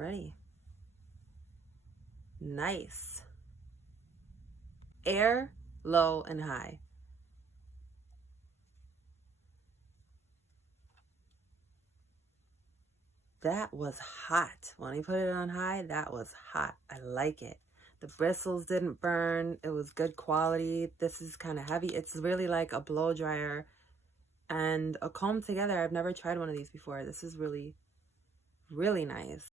Alrighty. Nice. Air, low, and high. That was hot. When I put it on high, that was hot. I like it. The bristles didn't burn. It was good quality. This is kind of heavy. It's really like a blow dryer and a comb together. I've never tried one of these before. This is really, really nice.